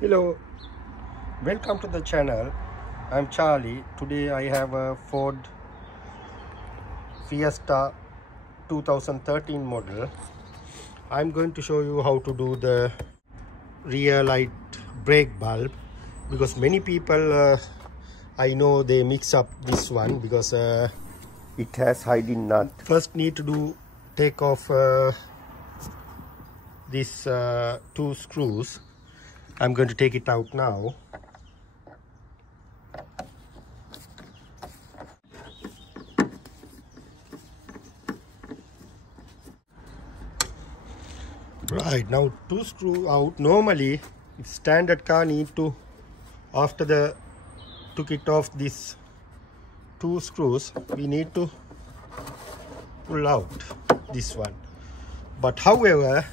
Hello, welcome to the channel. I'm Charlie. Today I have a Ford Fiesta 2013 model. I'm going to show you how to do the rear light brake bulb, because many people I know they mix up this one because it has hiding nut. First need to take off these two screws. I'm going to take it out now. Right, now to screw out, normally if standard car need to, after the took it off these two screws, we need to pull out this one. But however,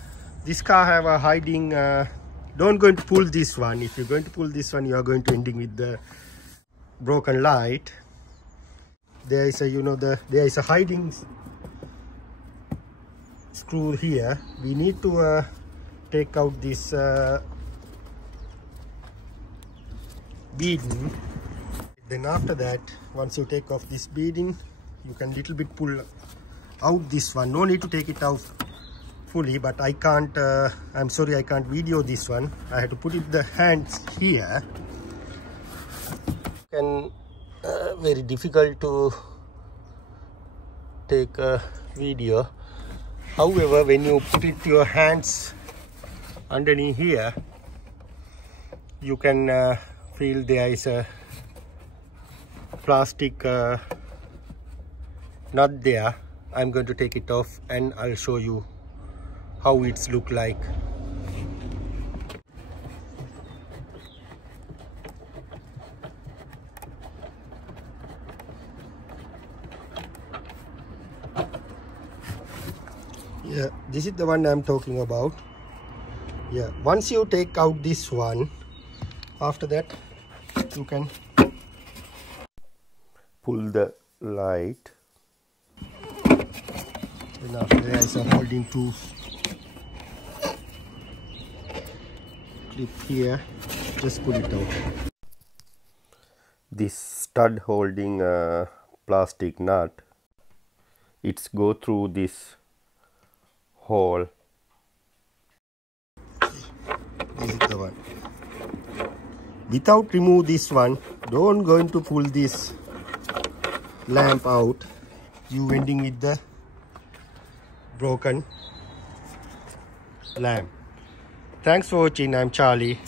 this car have a hiding, don't going to pull this one. If you're going to pull this one, you are going to ending with the broken light. There is a, there is a hiding screw here. We need to take out this beading. Then after that, once you take off this beading, you can little bit pull out this one. No need to take it out fully, but I can't, I'm sorry, I can't video this one. I had to put it the hands here. And very difficult to take a video. However, when you put it your hands underneath here, you can feel there is a plastic nut there. I'm going to take it off and I'll show you how it's look like. Yeah, this is the one I'm talking about. Yeah, once you take out this one, after that you can pull the light. And after there is a holding tool clip here. Just pull it out. This stud holding plastic nut, it's go through this hole. This is the one. Without remove this one, don't going to pull this lamp out. You ending with the broken lamp. Thanks for watching. I'm Charlie.